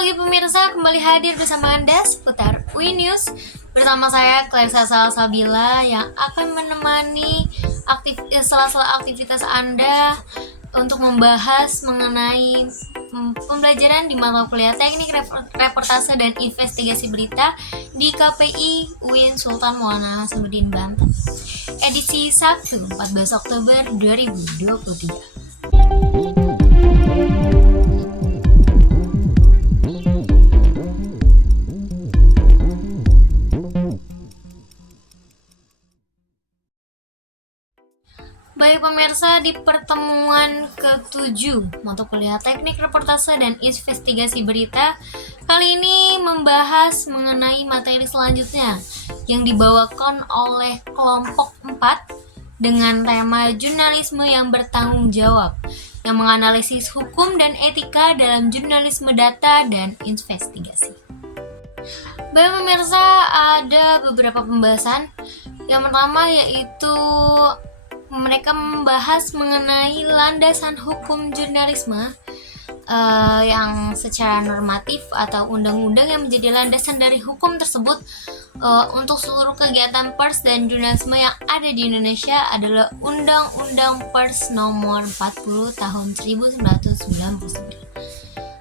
pagi pemirsa, kembali hadir bersama Anda seputar UI News. Bersama saya Clarissa Salsabila yang akan menemani sela-sela aktivitas Anda untuk membahas mengenai pembelajaran di mata kuliah Teknik Reportase dan Investigasi Berita di KPI UIN Sultan Maulana Hasanuddin Banten. Edisi Sabtu 14 Oktober 2023. Baik pemirsa, di pertemuan ke-7 mata kuliah Teknik Reportase dan Investigasi Berita kali ini membahas mengenai materi selanjutnya yang dibawakan oleh kelompok 4 dengan tema jurnalisme yang bertanggung jawab yang menganalisis hukum dan etika dalam jurnalisme data dan investigasi. Baik pemirsa, ada beberapa pembahasan. Yang pertama yaitu mereka membahas mengenai landasan hukum jurnalisme yang secara normatif atau undang-undang yang menjadi landasan dari hukum tersebut untuk seluruh kegiatan pers dan jurnalisme yang ada di Indonesia adalah Undang-Undang Pers Nomor 40 Tahun 1999.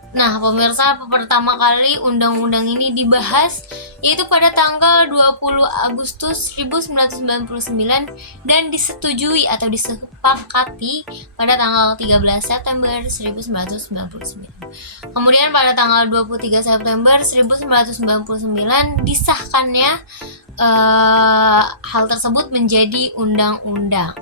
Nah, pemirsa, pertama kali undang-undang ini dibahas yaitu pada tanggal 20 Agustus 1999 dan disetujui atau disepakati pada tanggal 13 September 1999. Kemudian pada tanggal 23 September 1999 disahkannya hal tersebut menjadi undang-undang.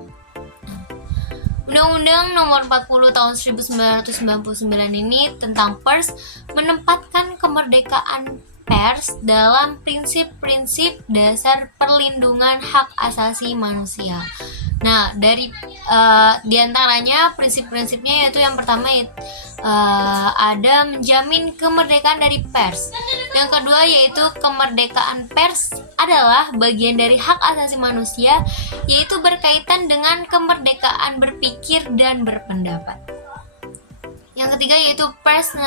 Undang-Undang Nomor 40 Tahun 1999 ini tentang pers menempatkan kemerdekaan pers dalam prinsip-prinsip dasar perlindungan hak asasi manusia. Nah, dari diantaranya prinsip-prinsipnya yaitu yang pertama ada menjamin kemerdekaan dari pers. Yang kedua yaitu kemerdekaan pers adalah bagian dari hak asasi manusia, yaitu berkaitan dengan kemerdekaan berpikir dan berpendapat. Yang ketiga yaitu pers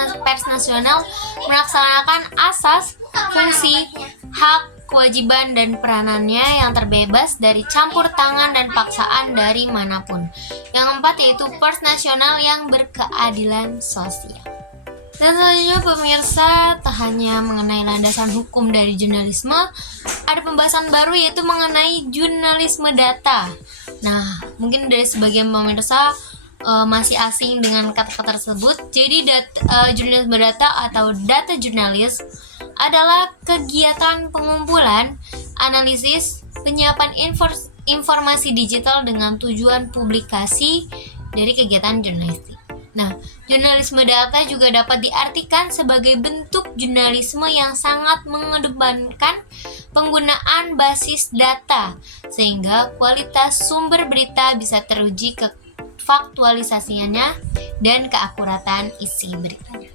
nasional melaksanakan asas, fungsi, hak, kewajiban dan peranannya yang terbebas dari campur tangan dan paksaan dari manapun. Yang keempat yaitu pers nasional yang berkeadilan sosial. Dan selanjutnya pemirsa, tak hanya mengenai landasan hukum dari jurnalisme, ada pembahasan baru yaitu mengenai jurnalisme data. Nah, mungkin dari sebagian pemirsa masih asing dengan kata-kata tersebut. Jadi jurnalisme data atau data jurnalis adalah kegiatan pengumpulan, analisis, penyiapan informasi digital dengan tujuan publikasi dari kegiatan jurnalistik. Nah, jurnalisme data juga dapat diartikan sebagai bentuk jurnalisme yang sangat mengedepankan penggunaan basis data sehingga kualitas sumber berita bisa teruji ke faktualisasinya dan keakuratan isi beritanya.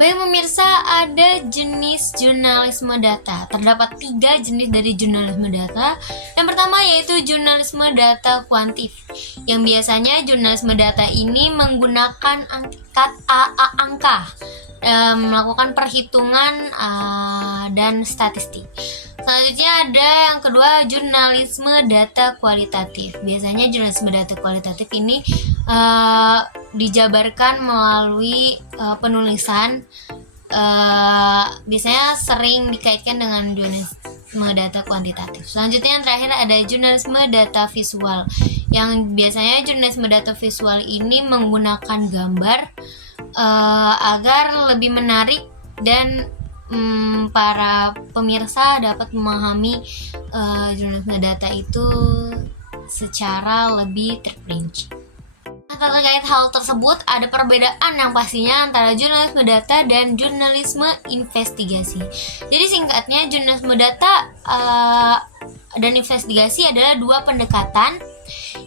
Baik pemirsa, ada jenis jurnalisme data. Terdapat 3 jenis dari jurnalisme data. Yang pertama yaitu jurnalisme data kuantif, yang biasanya jurnalisme data ini menggunakan angka, melakukan perhitungan dan statistik. Selanjutnya ada yang kedua jurnalisme data kualitatif. Biasanya jurnalisme data kualitatif ini dijabarkan melalui penulisan, biasanya sering dikaitkan dengan jurnalisme data kuantitatif. Selanjutnya yang terakhir ada jurnalisme data visual, yang biasanya jurnalisme data visual ini menggunakan gambar agar lebih menarik dan para pemirsa dapat memahami jurnalisme data itu secara lebih terperinci. Terkait hal tersebut, ada perbedaan yang pastinya antara jurnalisme data dan jurnalisme investigasi. Jadi singkatnya, jurnalisme data dan investigasi adalah 2 pendekatan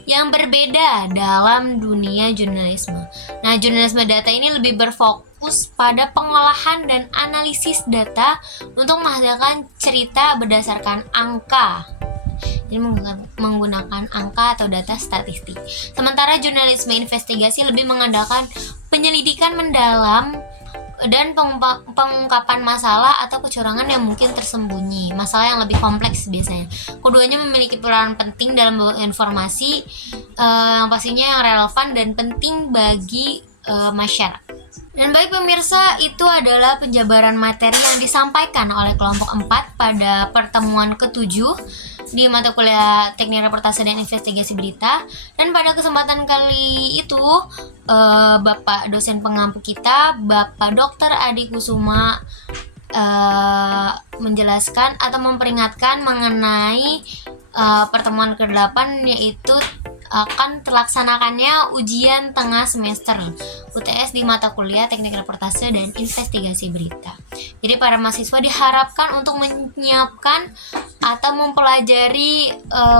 yang berbeda dalam dunia jurnalisme. Nah, jurnalisme data ini lebih berfokus pada pengolahan dan analisis data untuk menghasilkan cerita berdasarkan angka. Jadi menggunakan angka atau data statistik. Sementara jurnalisme investigasi lebih mengandalkan penyelidikan mendalam dan pengungkapan masalah atau kecurangan yang mungkin tersembunyi, masalah yang lebih kompleks biasanya. Keduanya memiliki peran penting dalam informasi yang pastinya yang relevan dan penting bagi masyarakat. Dan baik pemirsa, itu adalah penjabaran materi yang disampaikan oleh kelompok 4 pada pertemuan ke-7 di mata kuliah Teknik Reportase dan Investigasi Berita. Dan pada kesempatan kali itu, Bapak dosen pengampu kita, Bapak Dr. Adi Kusuma, menjelaskan atau memperingatkan mengenai pertemuan ke-8, yaitu akan terlaksanakannya ujian tengah semester UTS di mata kuliah Teknik Reportase dan Investigasi Berita. Jadi para mahasiswa diharapkan untuk menyiapkan atau mempelajari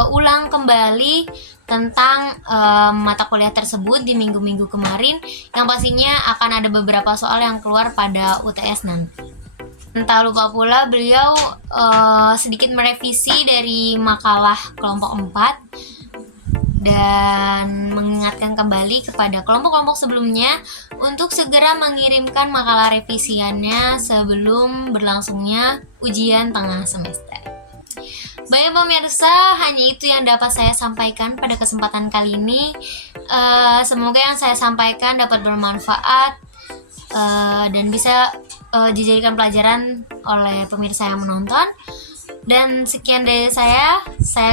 ulang kembali tentang mata kuliah tersebut di minggu-minggu kemarin, yang pastinya akan ada beberapa soal yang keluar pada UTS nanti. Tak lupa pula beliau sedikit merevisi dari makalah kelompok 4 dan mengingatkan kembali kepada kelompok-kelompok sebelumnya untuk segera mengirimkan makalah revisiannya sebelum berlangsungnya ujian tengah semester. Baik pemirsa, hanya itu yang dapat saya sampaikan pada kesempatan kali ini. Semoga yang saya sampaikan dapat bermanfaat dan bisa dijadikan pelajaran oleh pemirsa yang menonton. Dan sekian dari saya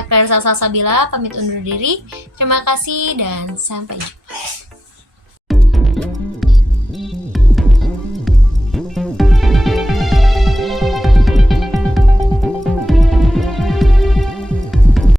Clarissa Salsabila, pamit undur diri. Terima kasih dan sampai jumpa.